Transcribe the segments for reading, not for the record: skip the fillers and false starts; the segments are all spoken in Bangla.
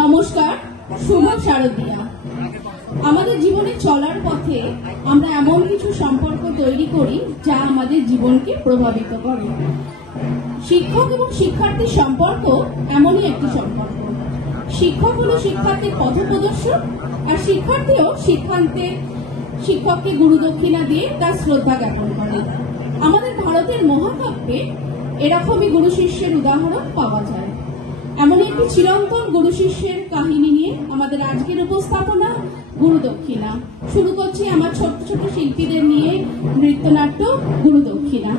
নমস্কার, শুভ শারদিয়া। আমাদের জীবনে চলার পথে আমরা এমন কিছু সম্পর্ক তৈরি করি যা আমাদের জীবনকে প্রভাবিত করে। শিক্ষক এবং শিক্ষার্থীর সম্পর্ক এমনই একটি সম্পর্ক। শিক্ষক হলো শিক্ষার্থীর পথপ্রদর্শক, আর শিক্ষার্থীও শিক্ষককে গুরুদক্ষিণা দিয়ে তার শ্রদ্ধা জ্ঞাপন করে। আমাদের ভারতের মহাকাব্যে এরকমই গুরু শিষ্যের উদাহরণ পাওয়া যায়। এমন একটি চিরন্তন গুরু শিষ্যের কাহিনী নিয়ে আমাদের আজকের উপস্থাপনা গুরুদক্ষিণা। শুরু করছি আমার ছোট ছোট শিল্পীদের নিয়ে নৃত্যনাট্য গুরুদক্ষিণা।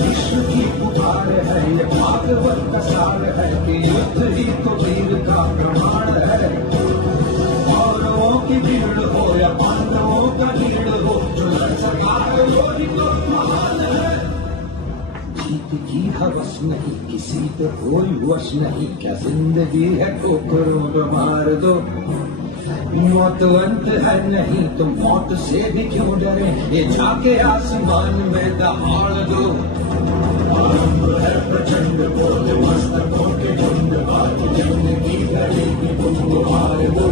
विश्व की पुकार है ये भागवत का सार है कि युद्ध ही तो वीर का प्रमाण है। कौरवों की भीड़ हो या पांडवों का भीड़ हो, जो लड़ सका है वो ही तो महान है। जीत की हवस नहीं, किसी पे कोई वश नहीं, क्या जिंदगी है ठोकरों को मार दो। मौत अंत है नहीं तो मौत से भी क्यों डरे, ये जाके आसमान में दहाड़ दो। है प्रचंड बोल मस्तकों के झुंड, बात जंग की लड़ेगी तुमको हार दो।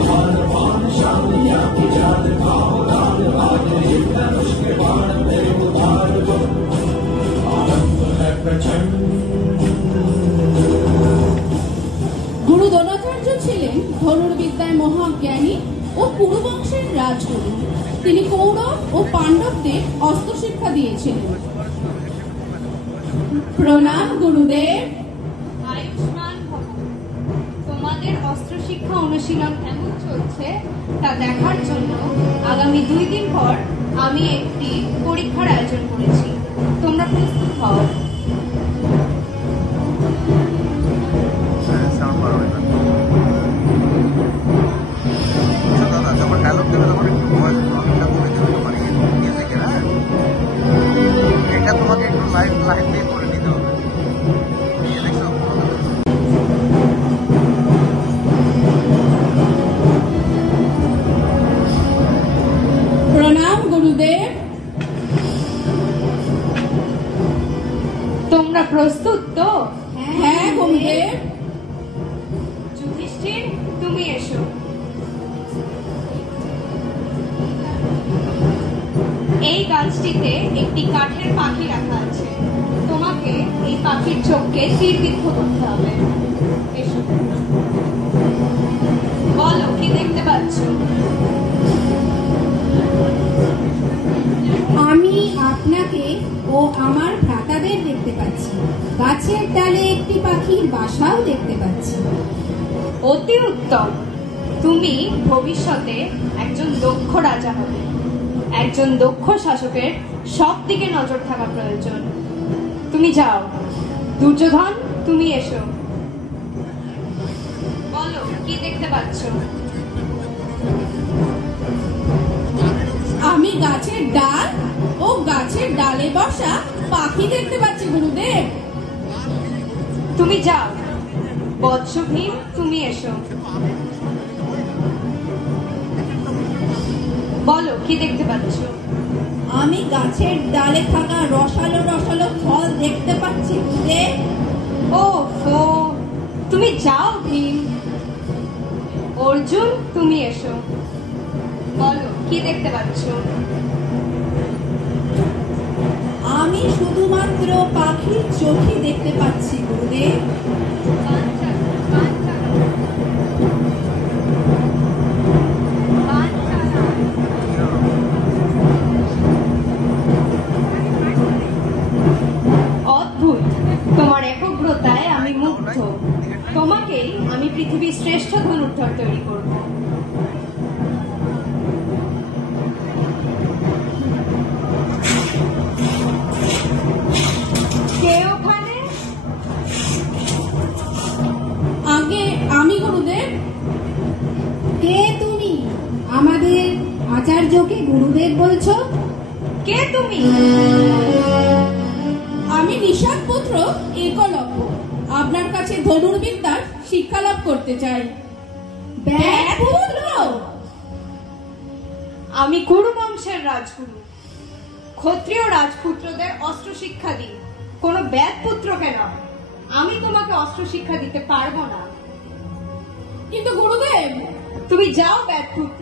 मान मान शामिया की जान खाओ रान, आज ये धनुष के बाण में उतार दो। आरंभ है प्रचंड। গুরু দ্রোণাচার্য ছিলেন ধনুর্বিদ্যায় মহাজ্ঞানী ও কুরুবংশের রাজগুরু। তিনি কৌরব ও পাণ্ডবদের অস্ত্র শিক্ষা দিয়েছিলেন। প্রণাম গুরুদেব। আয়ুষ্মান ভব। তোমাদের অস্ত্র শিক্ষা অনুশীলন কেমন চলছে তা দেখার জন্য আগামী 2 দিন পর আমি একটি পরীক্ষার আয়োজন করেছি। তোমরা প্রস্তুত হও। প্রণাম গুরুদেব। তোমরা প্রস্তুত তো? হ্যাঁ গুরুদেব। যুধিষ্ঠির, তুমি এসো। এই গাছটিতে একটি কাঠের পাখি রাখা আছে। তোমাকে এই পাখির চোখকে তীরবিদ্ধ করতে হবে। এসো, বলো কি দেখতে পাচ্ছ? আমি আপনাকে ও আমার ভ্রাতাদের দেখতে পাচ্ছি। গাছের ডালে একটি পাখির বাসাও দেখতে পাচ্ছি। অতি উত্তম। তুমি ভবিষ্যতে একজন দক্ষ রাজা হবে। একজন দক্ষ শাসকের সব দিকে নজর থাকা প্রয়োজন। তুমি যাও। দুর্যোধন, তুমি এসো, বলো কি দেখতে পাচ্ছ? আমি গাছের ডাল ও গাছের ডালে বসা পাখি দেখতে পাচ্ছি গুরুদেব। তুমি যাও। বৎস ভীম, তুমি এসো, বলো কি দেখতে পাচ্ছ? আমি গাছের ডালে থাকা রসালো রসালো ফল দেখতে পাচ্ছি গুরুদেব। ওহো, তুমি যাও ভীম। অর্জুন, তুমি এসো, বলো কি দেখতে পাচ্ছ? আমি শুধুমাত্র পাখির চোখই দেখতে পাচ্ছি গুরুদেব। অদ্ভুত, তোমার একগ্রতায় আমি মুগ্ধ। তোমাকেই আমি পৃথিবীর শ্রেষ্ঠ ধনুর্ধর তৈরি করব। আমাদের আচার্যকে গুরুদেব বলছো? কে তুমি? আমি নিষাদ পুত্র একলব্য আপনার কাছে ধনুর্বিদ্যার শিক্ষা লাভ করতে চাই। ব্যাসপুত্র? আমি কুরু বংশের রাজগুরু। ক্ষত্রিয় রাজপুত্রদের অস্ত্র শিক্ষা দিই, কোনো ব্যাদ পুত্রকে নয়। আমি তোমাকে অস্ত্র শিক্ষা দিতে পারবো না। কিন্তু গুরুদেব, তুমি যাও ব্যাদ পুত্র।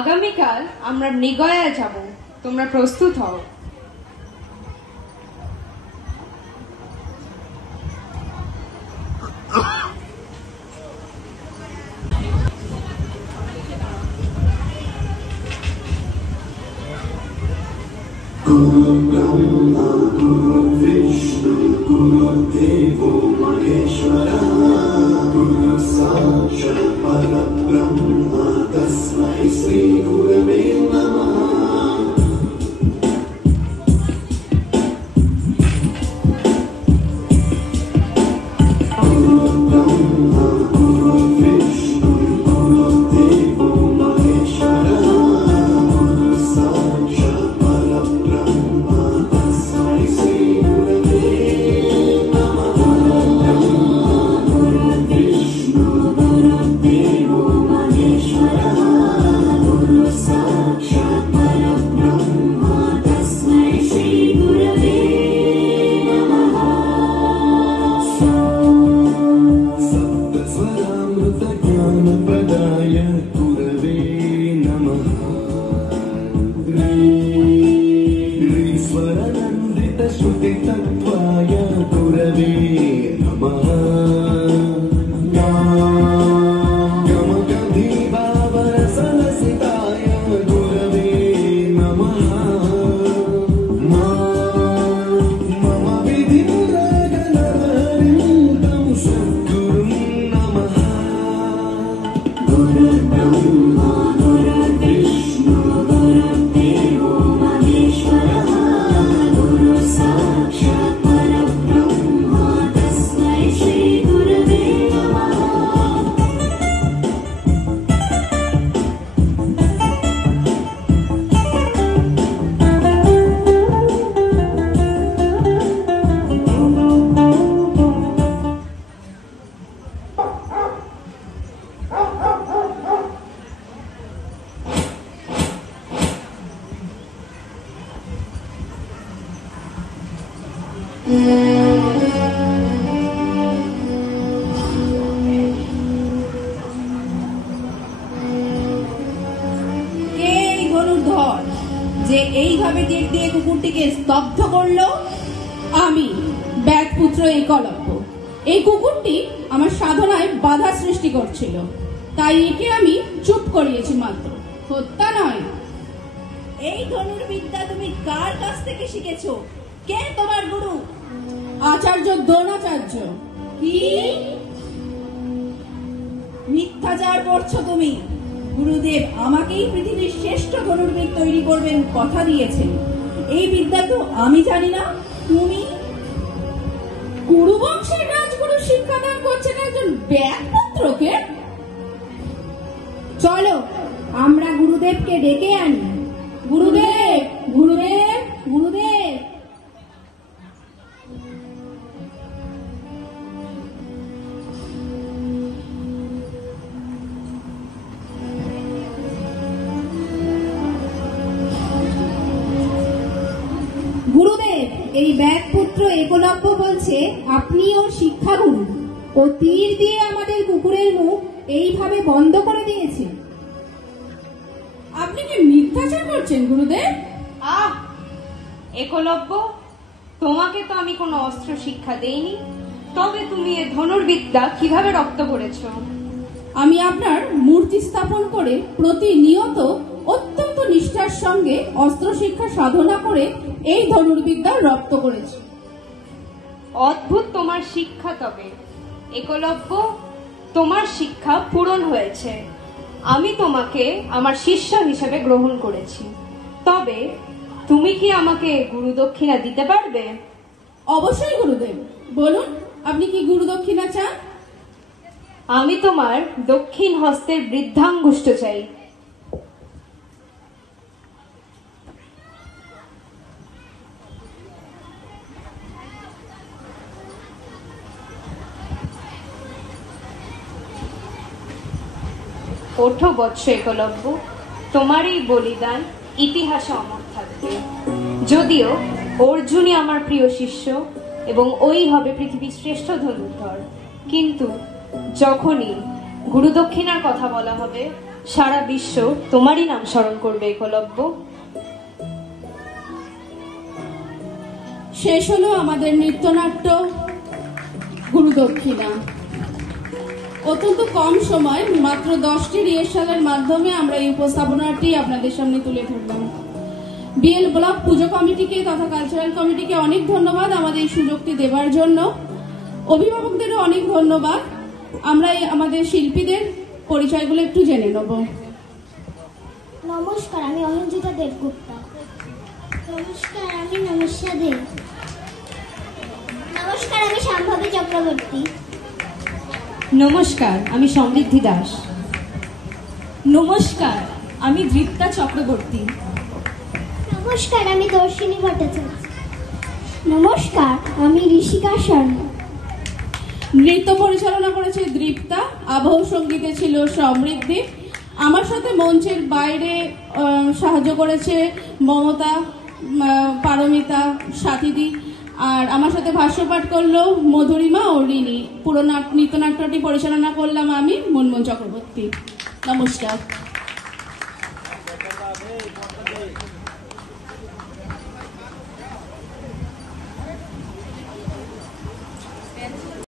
আগামীকাল আমরা মৃগয়া যাব, তোমরা প্রস্তুত হও। Guru Brahma, Guru Vishnu, Guru Devo Maheshwara, Guru Sakshat Parabrahma, Tasmai Shri Gurave Namaha. Guru Brahma, Guru Vishnu, Guru Devo Maheshwara, Guru Sakshat Parabrahma, Tasmai Shri Gurave Namaha. Guru Vishnu, Guru Devo Maheshwara, Guru Sakshat Parabrahma, Tasmai Shri Gurave Namaha. सप्तस्वरामृत ज्ञानप्रदाय गुरवे नमः। ह्रीश्वरनन्दित श्रुतितत्त्वाय गुरवे नमः। गमगधीभावरसलसिताय गुरवे नमः। मम विधिमुरागनवरिन्दं सद्गुरुं नमः। गुरुर्ब्रह्मा गुरुर्विष्णु गुरुर्देवो महेश्वरः, गुरु साक्षात् परब्रह्मा, तस्मै श्री गुरवे नमः। কে এই ধনুর্ধর যে এইভাবে তীর দিয়ে কুকুরটিকে স্তব্ধ করলো? আমি ব্যাসপুত্র একলব্য। এই কুকুরটি আমার সাধনায় বাধা সৃষ্টি করছিল, তাই একে আমি চুপ করিয়েছি মাত্র, হত্যা নয়। এই ধনুর্বিদ্যা তুমি কার কাছ থেকে শিখেছো? কে তোমার গুরু? আচার্য দ্রোণাচার্য। কি মিথ্যাচার করছো তুমি? গুরুদেব আমাকেই পৃথিবীর শ্রেষ্ঠ ধনুর্বিদ তৈরি করবেন কথা দিয়েছেন। এই বিদ্যা তো আমি জানি না, তুমি? কুরু বংশের রাজগুরু শিক্ষাদান করছেন একজন ব্যাসপুত্রকে? চলো আমরা গুরুদেবকে ডেকে আনি। গুরুদেব, গুরুদেব, গুরুদেব। ছাত্র একলব্য বলছে আপনি ওর শিক্ষাগুরু। ও তীর দিয়ে আমাদের কুকুরের মুখ এইভাবে বন্ধ করে দিয়েছে। আপনি কি মিথ্যাচার করছেন গুরুদেব? আহ, একলব্য, তোমাকে তো আমি কোনো অস্ত্র শিক্ষা দেইনি, তবে তুমি এ ধনুর্বিদ্যা কিভাবে রপ্ত করেছো? আমি আপনার মূর্তি স্থাপন করে প্রতিনিয়ত অত্যন্ত নিষ্ঠার সঙ্গে অস্ত্র শিক্ষা সাধনা করে এই ধনুর্বিদ্যা রপ্ত করেছি। অদ্ভুত তোমার শিক্ষা। তবে একলব্য, তোমার শিক্ষা পূরণ হয়েছে। আমি তোমাকে আমার শিষ্য হিসেবে গ্রহণ করেছি। তবে তুমি কি আমাকে গুরুদক্ষিণা দিতে পারবে? অবশ্যই গুরুদেব, বলুন আপনি কি গুরুদক্ষিণা চান? আমি তোমার দক্ষিণ হস্তের বৃদ্ধাঙ্গুষ্ঠ চাই। ওঠো বৎস একলব্য, তোমার এই বলিদান ইতিহাসে অমর থাকবে। যদিও অর্জুনই আমার প্রিয় শিষ্য এবং ওই হবে পৃথিবীর শ্রেষ্ঠ ধনুর্ধর, কিন্তু যখনই গুরুদক্ষিণার কথা বলা হবে সারা বিশ্ব তোমারই নাম স্মরণ করবে একলব্য। শেষ হলো আমাদের নৃত্যনাট্য গুরুদক্ষিণা। অত্যন্ত কম সময়, মাত্র 10টি রিহার্সালের মাধ্যমে আমরা এই উপস্থাপনাটি আপনাদের সামনে তুলে ধরলাম। বিএল ব্লক পুজো কমিটিকে তথা কালচারাল কমিটিকে অনেক ধন্যবাদ আমাদের এই সুযোগটি দেবার জন্য। অভিভাবকদেরও অনেক ধন্যবাদ। আমরা আমাদের শিল্পীদের পরিচয়গুলো একটু জেনে নেব। নমস্কার, আমি অহিঞ্জিতা দেবগুপ্তা। নমস্কার, আমি নমস্যা দে। নমস্কার, আমি সম্ভবী চক্রবর্তী। নমস্কার, আমি সমৃদ্ধি দাস। নমস্কার, আমি দৃপ্তা চক্রবর্তী। নমস্কার, আমি দর্শিনী ভট্টাচার্য। নমস্কার, আমি ঋষিকা শর্মা। নৃত্য পরিচালনা করেছে দৃপ্তা, আবহ সঙ্গীতে ছিল সমৃদ্ধি। আমার সাথে মঞ্চের বাইরে সাহায্য করেছে মমতা, পারমিতা, সাথীদি, আর আমার সাথে ভাষ্যপাঠ করলো মধুরিমা ও রিনি। পুরো নৃত্যনাট্যটি পরিচালনা করলাম আমি, মুনমুন চক্রবর্তী। নমস্কার।